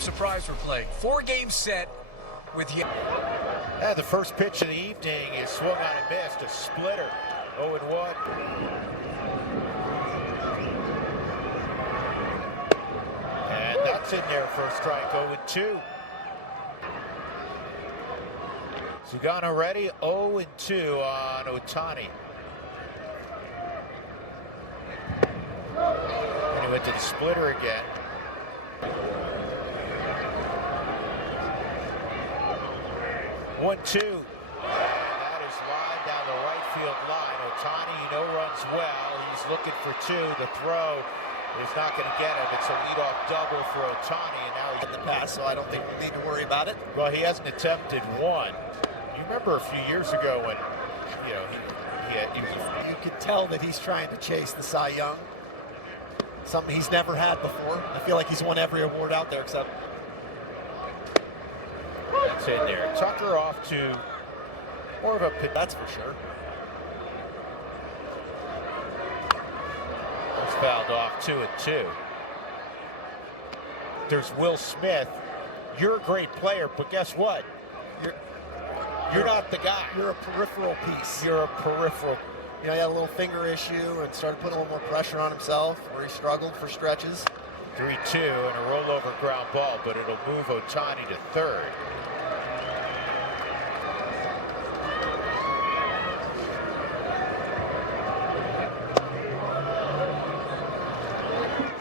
surprise we're playing. 4-game set with you. And the first pitch of the evening is swung on and missed. A splitter. 0-1. And that's in there for a strike. 0-2. Sugano ready. 0-2 on Ohtani. And he went to the splitter again. 1-2. And that is line down the right field line. Ohtani, runs well. He's looking for two. The throw is not going to get him. It's a leadoff double for Ohtani, and now he's in the past, so I don't think we need to worry about it. Well, he hasn't attempted one. You remember a few years ago when, you could tell that he's trying to chase the Cy Young. Something he's never had before. I feel like he's won every award out there except. That's in there. Tucker off to more of a pitch. That's for sure. It's fouled off 2-2. There's Will Smith. You're a great player, but guess what? You're not the guy. You're a peripheral piece. You're a peripheral. He had a little finger issue and started putting a little more pressure on himself where he struggled for stretches. 3-2 and a rollover ground ball, but it'll move Ohtani to third.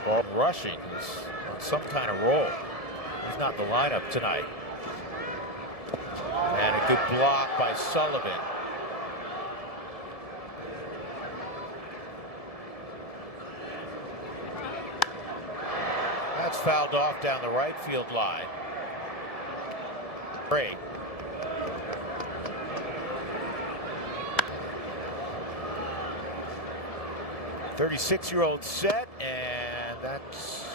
Ball rushing is on some kind of roll. He's not in the lineup tonight. And a good block by Sullivan. That's fouled off down the right field line. Great. .36-year-old set, and that's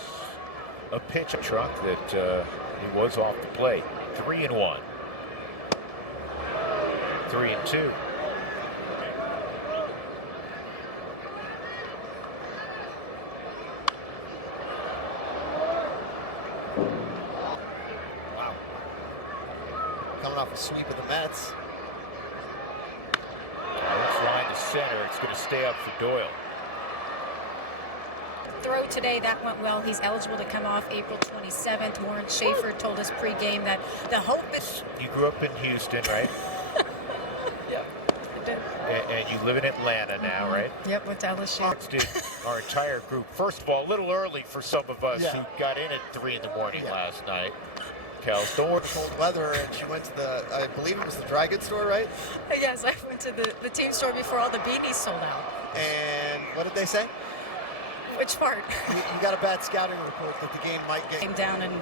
a pitch truck that he was off the plate. 3-1. 3-2. Wow. Coming off a sweep of the Mets. This line to center. It's going to stay up for Doyle. Throw today, that went well. He's eligible to come off April 27th. Warren Schaefer told us pregame that the hope is... You grew up in Houston, right? Yep, I did. And you live in Atlanta now, right? Yep, went to LSU. Did our entire group. First of all, a little early for some of us who got in at 3 in the morning last night. Kels, don't worry. Cold weather, and she went to the, I believe it was the dry goods store, right? Yes, I went to the team store before all the beanies sold out. And what did they say? Which part? You got a bad scouting report that the game might get. Came down and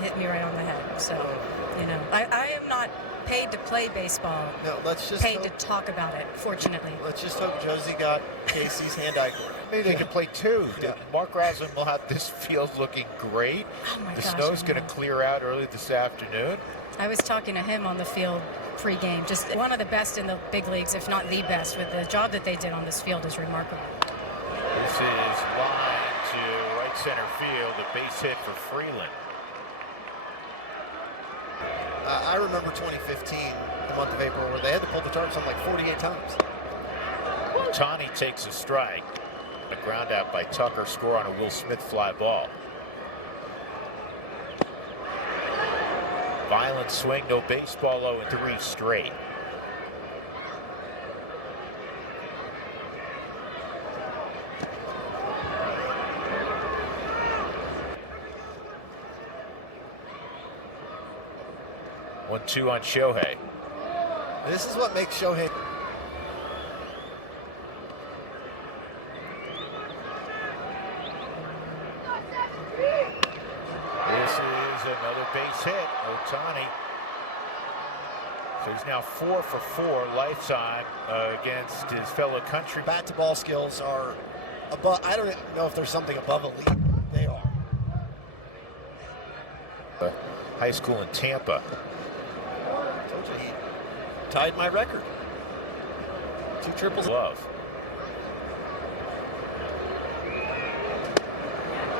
hit me right on the head. So, I am not paid to play baseball. No, let's just paid to talk about it, fortunately. Let's just hope Josie got Casey's hand-eye coordinate. Maybe they can play two. Yeah. Mark Roslin will have this field looking great. Oh my the gosh, snow's going to clear out early this afternoon. I was talking to him on the field pregame. Just one of the best in the big leagues, if not the best. With the job that they did on this field is remarkable. This is line to right center field, a base hit for Freeland. I remember 2015, the month of April, where they had to pull the target something like 48 times. Ohtani takes a strike. A ground out by Tucker, score on a Will Smith fly ball. Violent swing, no baseball, 0-3 straight. One-two on Shohei. This is what makes Shohei. This is another base hit. Ohtani. So he's now 4 for 4 lifetime against his fellow countrymen. Bat-to-ball skills are above. I don't know if there's something above elite. They are. High school in Tampa. I told you he tied my record. 2 triples. Love.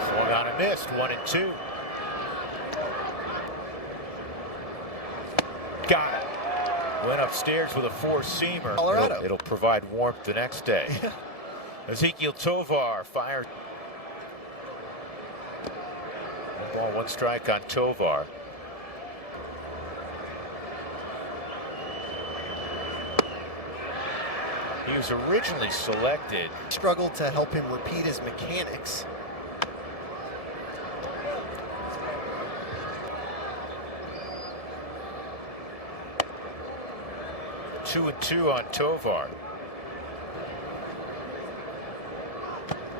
Swung on and missed. 1-2. Got it. Went upstairs with a four-seamer. Colorado. It'll provide warmth the next day. Ezekiel Tovar fired. 1 ball, 1 strike on Tovar. He was originally selected. Struggled to help him repeat his mechanics. Two and 2 on Tovar.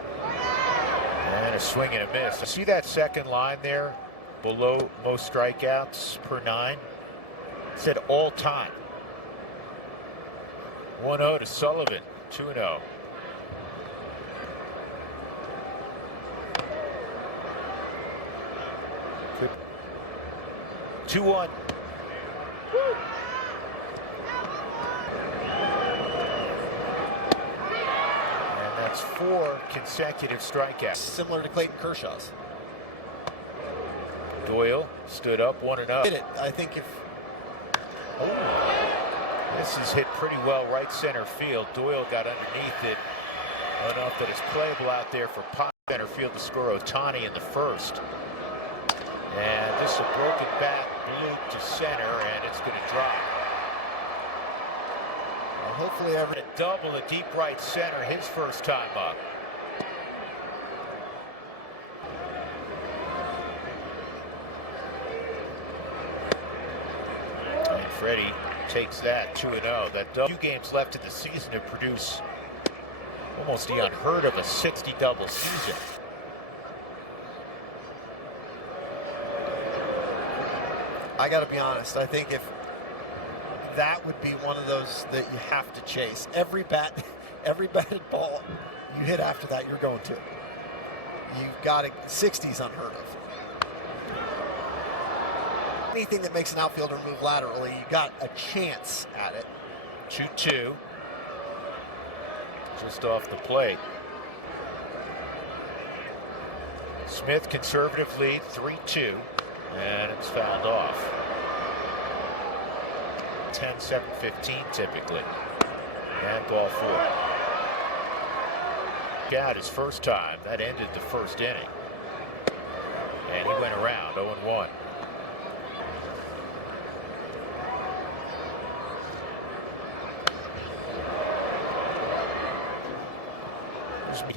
And a swing and a miss. See that second line there below most strikeouts per 9? It said all time. 1-0 to Sullivan. 2-0. Good. 2-1. That's 4 consecutive strikeouts. Similar to Clayton Kershaw's. Doyle stood up 1-0. Did it. I think if. This is hit pretty well right center field. Doyle got underneath it enough that it's playable out there for Pop center field to score Ohtani in the first. And this is a broken bat loop to center, and it's going to drop. Hopefully A double to deep right center, his first time up. And Freddie takes that 2-0. That double. 2 games left in the season to produce almost the unheard of a 60 double season. I got to be honest. I think if that would be one of those that you have to chase. Every batted ball you hit after that, you're going to. You've got to. 60's unheard of. Anything that makes an outfielder move laterally, you got a chance at it. 2-2. Just off the plate. Smith conservative lead, 3-2, and it's fouled off. 10-7-15 typically. And ball 4. Got his first time. That ended the first inning. And he went around 0-1.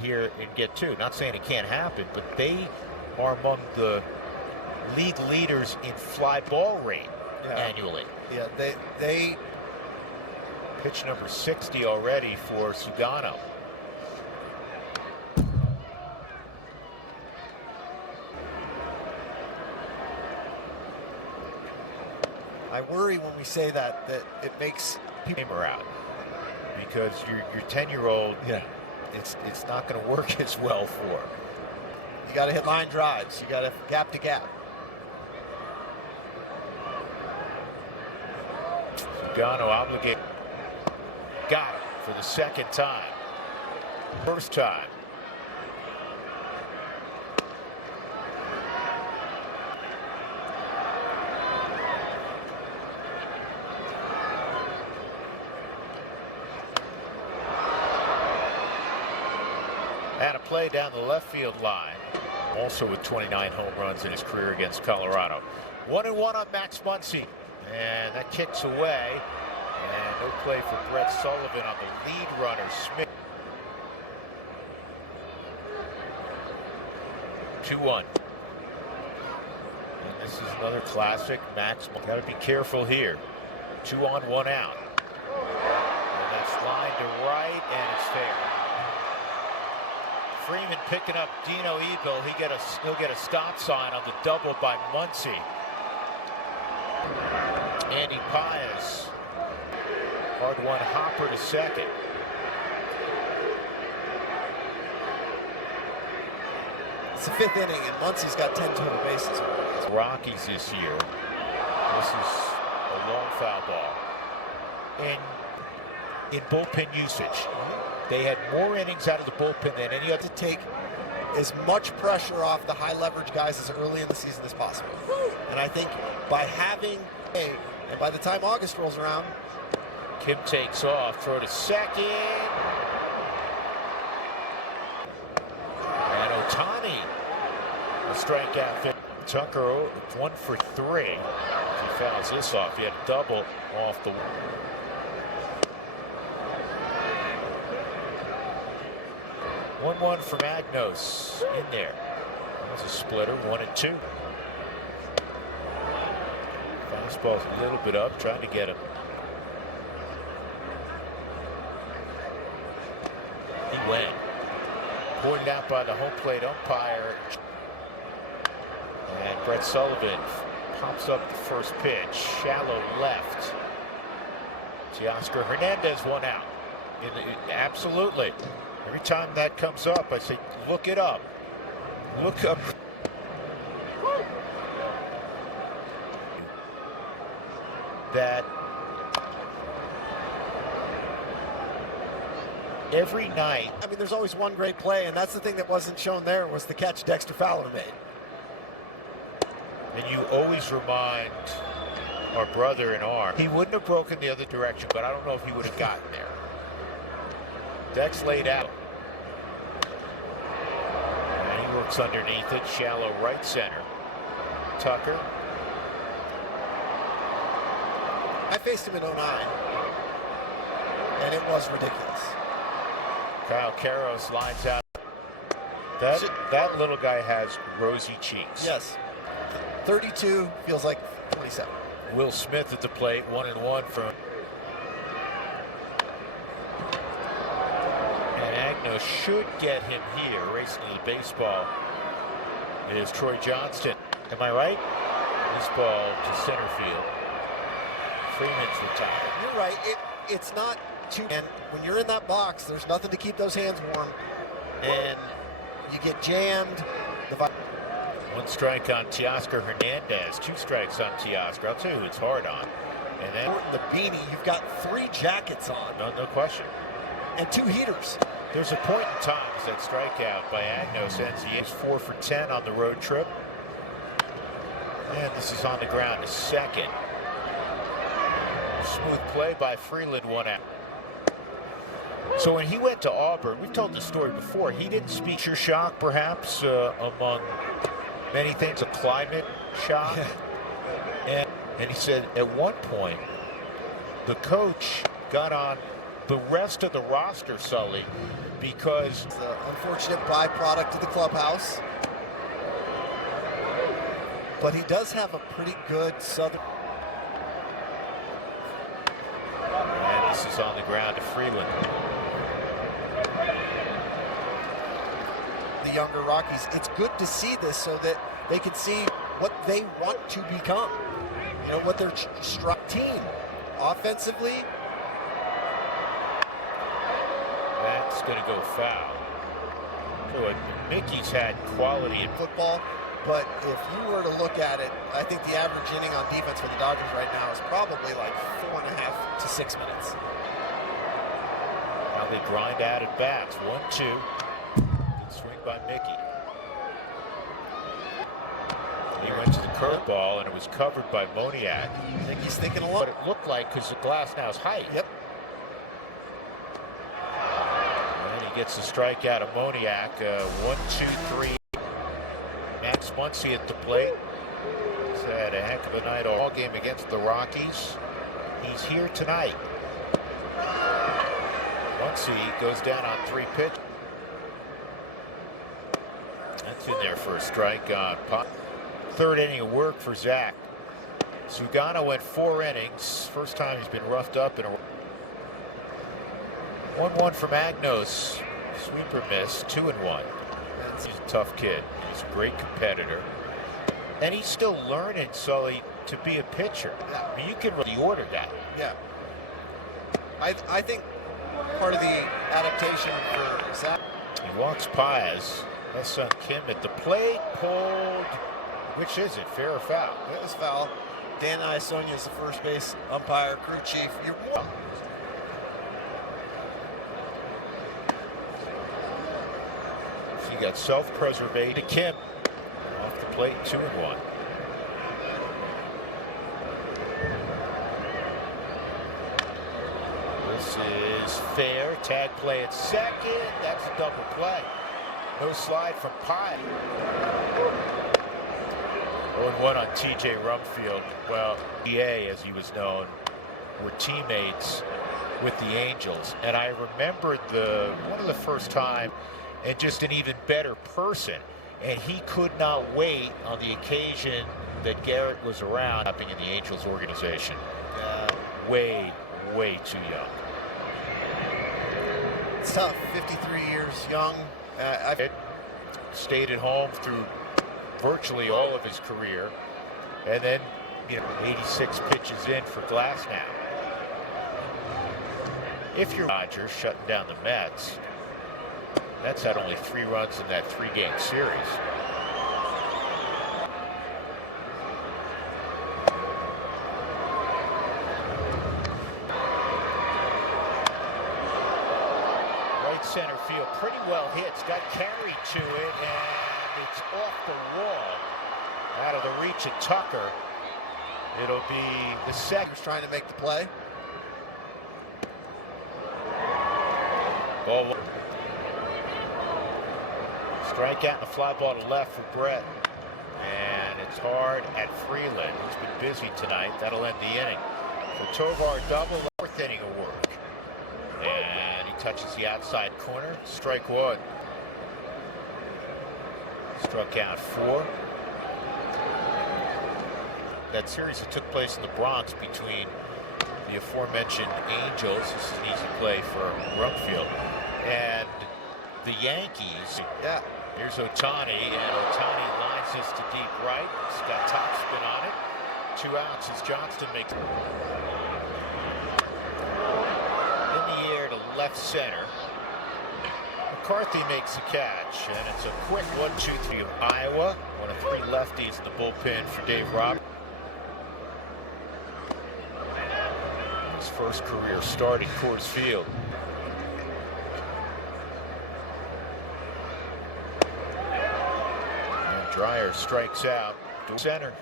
Here and get 2. Not saying it can't happen, but they are among the league leaders in fly ball rate annually. Yeah, they pitch number 60 already for Sugano. I worry when we say that it makes people out, because your 10-year-old, yeah, it's not going to work as well for. You got to hit line drives. You got to gap to gap. Sugano obligated. Got it for the second time. First time. And a play down the left field line. Also with 29 home runs in his career against Colorado. 1-1 on Max Muncy. And that kicks away. And no play for Brett Sullivan on the lead runner, Smith. 2-1. And this is another classic. Max got to be careful here. 2 on, 1 out. And that's line to right, and it's fair. Freeman picking up Dino Ebel. He'll get a stop sign on the double by Muncy. Andy Paez. Hard one hopper to second. It's the 5th inning, and Muncy's got 10 total bases. Rockies this year. This is a long foul ball. In bullpen usage, they had more innings out of the bullpen than any other. To take as much pressure off the high leverage guys as early in the season as possible. And I think by having and by the time August rolls around, Kim takes off, throw to second. And Ohtani, a strikeout. Tucker 1 for 3. If he fouls this off, he had a double off the. 1-1 for Magnos in there. That was a splitter, 1-2. Fastball's a little bit up, trying to get him. He went. Pointed out by the home plate umpire. And Brett Sullivan pops up the first pitch, shallow left. Teoscar Hernandez, 1 out. Absolutely. Every time that comes up, I say, look it up. Look up. That every night. I mean, there's always one great play, and that's the thing that wasn't shown there was the catch Dexter Fowler made. And you always remind our brother in arm, he wouldn't have broken the other direction, but I don't know if he would have gotten there. Dex laid out. And he works underneath it, shallow right center. Tucker. I faced him in 09, and it was ridiculous. Kyle Karros lines out. That little guy has rosy cheeks. Yes. 32 feels like 27. Will Smith at the plate, 1-1 from. And Agno should get him here. Racing to the baseball is Troy Johnston. Am I right? This ball to center field. Freeman's retired. You're right. It's not too. And when you're in that box, there's nothing to keep those hands warm, and you get jammed. 1 strike on Teoscar Hernandez. 2 strikes on Teoscar. I'll tell you who it's hard on. And then the beanie, you've got 3 jackets on. No question. And 2 heaters. There's a point in time as that strikeout by Agnos ends. He is 4 for 10 on the road trip. And this is on the ground to second. Smooth play by Freeland, 1 out. So when he went to Auburn, we've told this story before, he didn't speak your shock, perhaps, among many things, a climate shock. And he said at one point, the coach got on the rest of the roster, Sully, because it's an unfortunate byproduct of the clubhouse. But he does have a pretty good southern. And this is on the ground to Freeland. The younger Rockies, it's good to see this so that they can see what they want to become. You know, what their team offensively. That's going to go foul. So Mickey's had quality in football, but if you were to look at it, I think the average inning on defense for the Dodgers right now is probably like 4.5 to 6 minutes. Now they grind out at bats. 1-2. Good swing by Mickey. He went to the curveball, and it was covered by Moniak. I think he's thinking a lot. What it looked like, because the glass now is height. Yep. And he gets the strikeout of Moniak. 1-2-3. Max Muncy at the plate. He's had a heck of a night all game against the Rockies. He's here tonight. Muncy goes down on 3 pitches. That's in there for a strike on Pop. 3rd inning of work for Zach. Sugano went 4 innings. First time he's been roughed up in a 1-1 from Agnos. Sweeper miss, 2-1. He's a tough kid. He's a great competitor. And he's still learning, Sully, to be a pitcher. I mean, you can really order that. Yeah. I think part of the adaptation for Zach. He walks Paez. That's son Kim at the plate. Pulled. Which is it, fair or foul? It was foul. Dan Iasonia is the first base umpire, crew chief. You're one. You got self-preservation. Kim off the plate, 2-1. This is fair. Tag play at second. That's a double play. No slide from Pye. 0-1 on T.J. Rumfield. Well, EA, as he was known, were teammates with the Angels, and I remembered one of the first time, and just an even better person. And he could not wait on the occasion that Garrett was around, in the Angels organization. Way too young. It's tough. 53 years young. I've stayed at home through virtually all of his career, and then 86 pitches in for Glasnow. If you're Dodgers shutting down the Mets, Mets had only 3 runs in that 3-game series. Right center field, pretty well hit. It's got carried to it, and it's off the wall, out of the reach of Tucker. It'll be the second. Trying to make the play. Ball. Strikeout and a fly ball to left for Brett. And it's hard at Freeland, who's been busy tonight. That'll end the inning. So Tovar double, 4th inning of work. And he touches the outside corner. Strike 1. Struck out 4. That series that took place in the Bronx between the aforementioned Angels, this is an easy play for Rumfield, and the Yankees. Yeah. Here's Ohtani, and Ohtani lines this to deep right. He's got topspin on it. 2 outs as Johnston makes it. In the air to left center. McCarthy makes the catch, and it's a quick 1-2-3 of Iowa. One of 3 lefties in the bullpen for Dave Roberts. His first career start at Coors Field. And Dreyer strikes out. Center.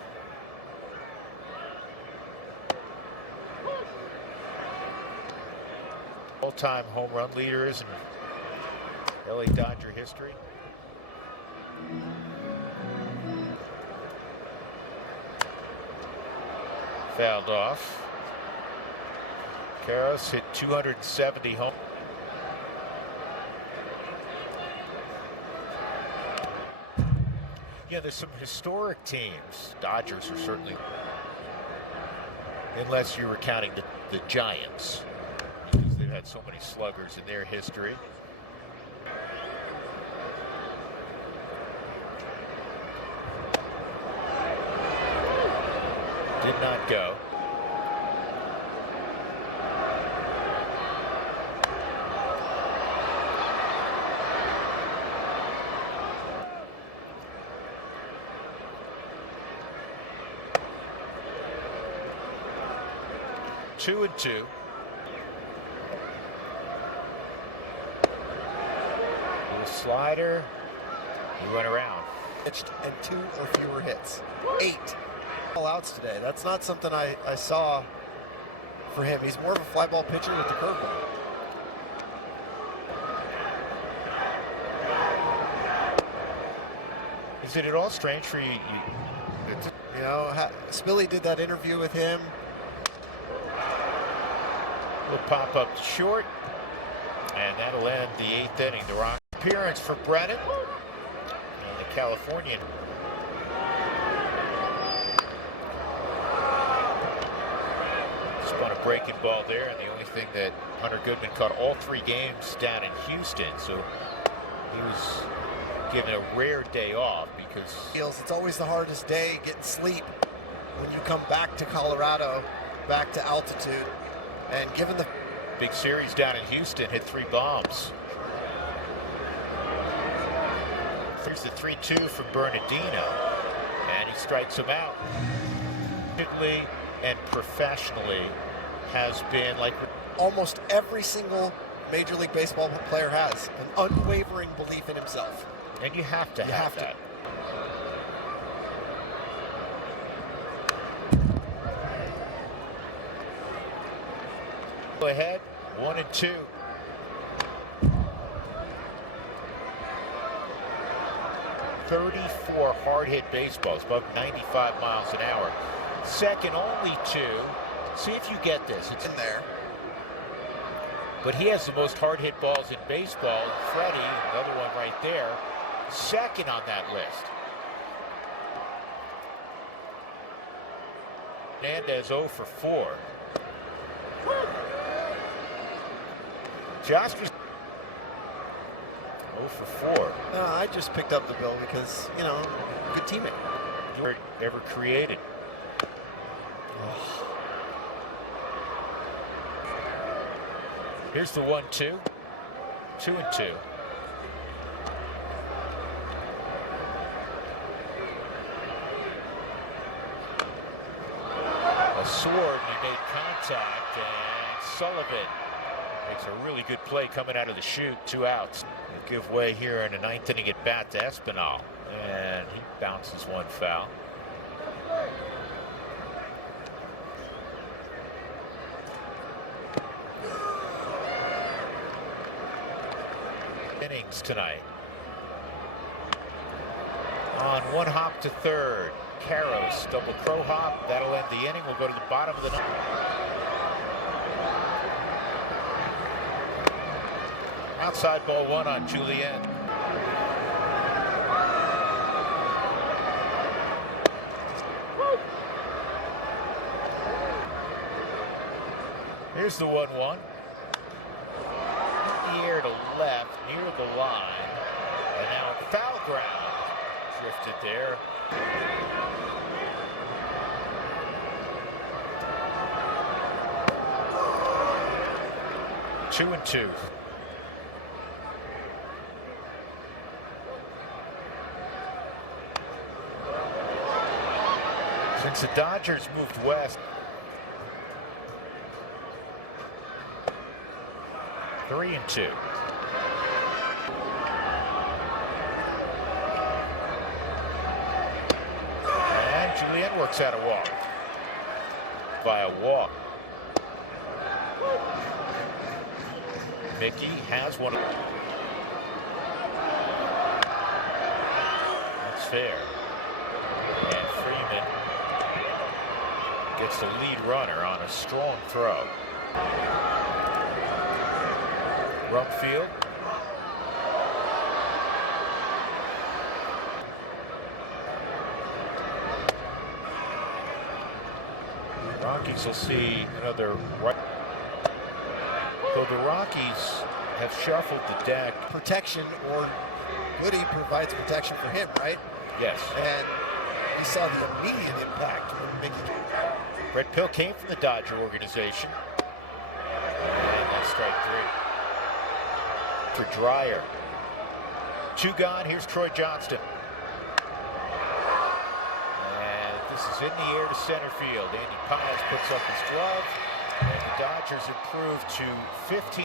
All-time home run leaders in LA Dodger history. Fouled off. Karros hit 270 home. Yeah, there's some historic teams. Dodgers are certainly, unless you were counting the Giants, because they've had so many sluggers in their history. Did not go. Two and 2. Little slider. He went around. Pitched and 2 or fewer hits. 8 all outs today. That's not something I saw for him. He's more of a fly ball pitcher with the curveball. Is it at all strange for you? You know, Spilly did that interview with him. Will pop up short, and that'll end the 8th inning. The Rockies appearance for Brennan, and the Californian. Spun a breaking ball there, and the only thing that Hunter Goodman caught all 3 games down in Houston, so he was given a rare day off because it's always the hardest day getting sleep when you come back to Colorado, back to altitude. And given the big series down in Houston, hit 3 bombs. Here's the 3-2 from Bernardino, and he strikes him out. And professionally has been like almost every single Major League Baseball player has, an unwavering belief in himself. And you have to have that. Go ahead, 1-2. .34 hard-hit baseballs, above 95 miles an hour. Second only to, see if you get this, it's in there. But he has the most hard-hit balls in baseball. Freddie, another one right there, second on that list. Hernandez 0 for 4. Josh 0 for 4. I just picked up the bill because, you know, good teammate. Ever created. Here's the 1-2. 2-2. A sword, and he made contact, and Sullivan makes a really good play coming out of the chute. 2 outs. They give way here in the 9th inning at bat to Espinal, and he bounces one foul. Innings tonight. On 1 hop to third. Karros double crow hop. That'll end the inning. We'll go to the bottom of the ninth. Outside ball 1 on Julien. Here's the 1-1. In the air to left, near the line. And now foul ground. Drifted there. Two and two. Since the Dodgers moved west, 3-2. And Julien works out a walk. By a walk. Mickey has one. That's fair. And Freeman gets the lead runner on a strong throw. Rumfield. Rockies will see another right. So the Rockies have shuffled the deck. Protection, or Woody provides protection for him, right? Yes. And we saw the immediate impact when Mickey. Brett Pill came from the Dodger organization. And that's strike 3. For Dreyer. 2 gone. Here's Troy Johnston. And this is in the air to center field. Andy Piaz puts up his glove. And the Dodgers improve to 15.